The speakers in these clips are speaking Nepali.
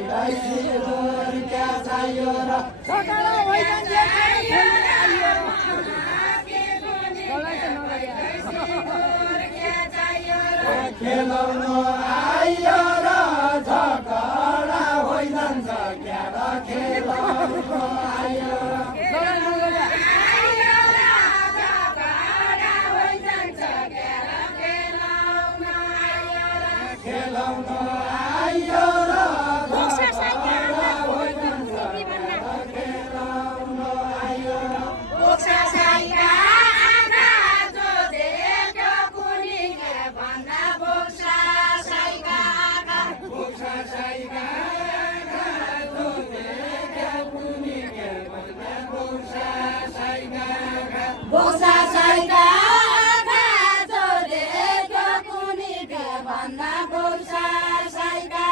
सबैलाई सिन्दुर क्या चाहियो र खेलाउनु आइयो र झगडा होइजान्छ क्या र खेलाउनु आइयो खेलाउनु आइयो र झगडा होइजान्छ खेलाउनु आइयो बोक्सा साइका जो देख्यो कुनी के भन्दा बोक्सा साइका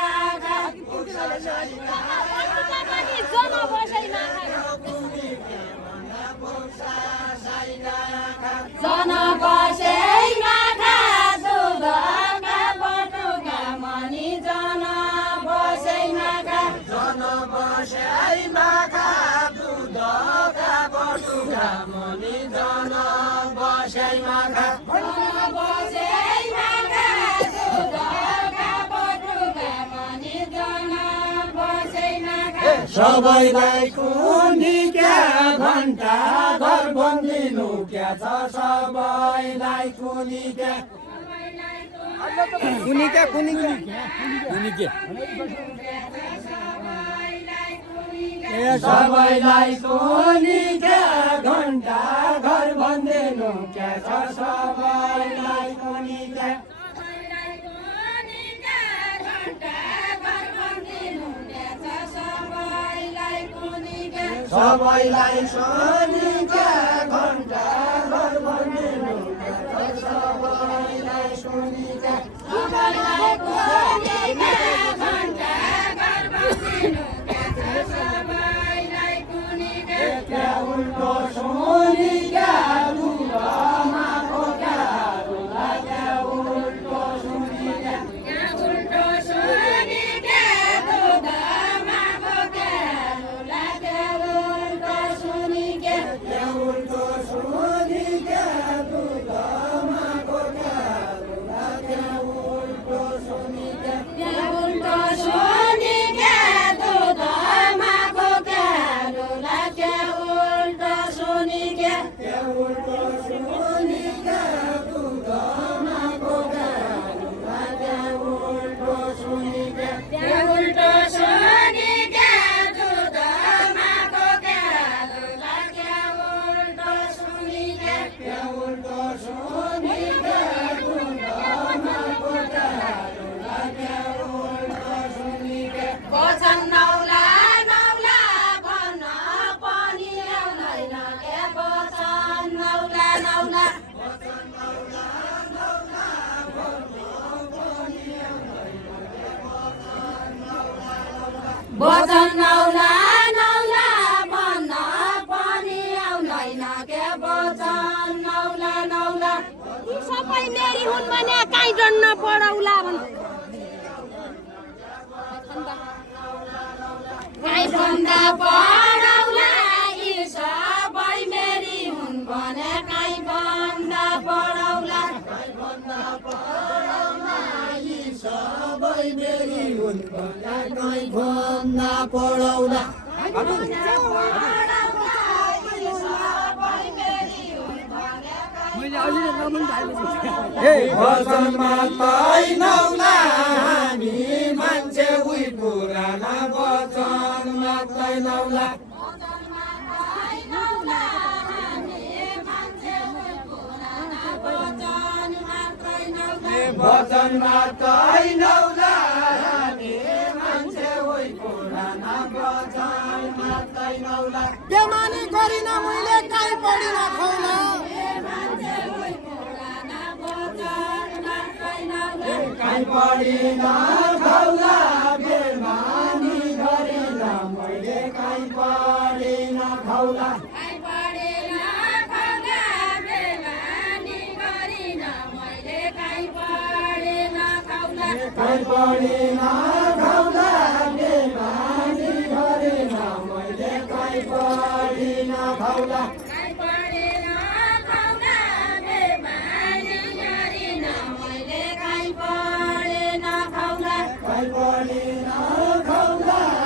जन बसैमा खा दुधका बटुका मनी जन बसैमा खा दुधका बटुका मनी जन बसैमा खा दुधका बटुका मनी जन बसैमा खा सबैलाई कुनी क्या घन्टा घर बन्दिनु क्या छ सबैलाई कुनी क्या सबैलाई कुनी क्या घन्टा घर बन्दिनु क्या छ सबैलाई कुनी क्या सबैलाई सोनी क्या घन्टा घर बन्दिनु क्या छ सबैलाई सोनी क्या सबैलाई कुनी क्या घन्टा घर बन्दिनु क्या छ सबैलाई कुनी क्या उल्टो सोनी क्या दुधमा खोका रुला क्या उल्टो सोनी क्या उल्टो सोनी क्या दुधमा खोका रुला क्या उल्टो सोनी क्या उल्टो सोनी क्या दुधमा खोका रुला क्या उल्टो सोनी क्या उल्टो सोनी क्या दुधमा खोका रुला क्या उल्टो सोनी क्या उल्टो सोनी क्या दुधमा खोका रुला क्या उल्टो सोनी क्या उल्टो सोनी क्या दुधमा खोका रुला क्या उल्टो सोनी क्या उल्टो सोनी क्या दुधमा खोका रुला क्या उल्टो सोनी क्या वचन नौला नौला भन्न पनि आउँदैन के वचन नौला नौला वचन नौला नौला भन्न पनि आउँदैन के वचन नौला नौला यी सबै मेरी हुन् भने काहीँ डन्न पढौला भन् काहीँ भन्दा पढौला यी सबै मेरी हुन् भने काहीँ भन्दा पढौला यी सबै मेरी हुन् भन्दा कहीँ भन्दा पढौला वचनमा तैनौला हामी मान्छे उही पुराना वचनमा तैनौला वचनमा तैनौला हामी मान्छे उही पुराना वचनमा तैनौला बेमानी गरिन मैले काहीँ पढिन खौला काहीँ पढिन खौला बेमानी गरिन मैले काहीँ पढिन खौला काहीँ पढिन खौला बेमानी खाउला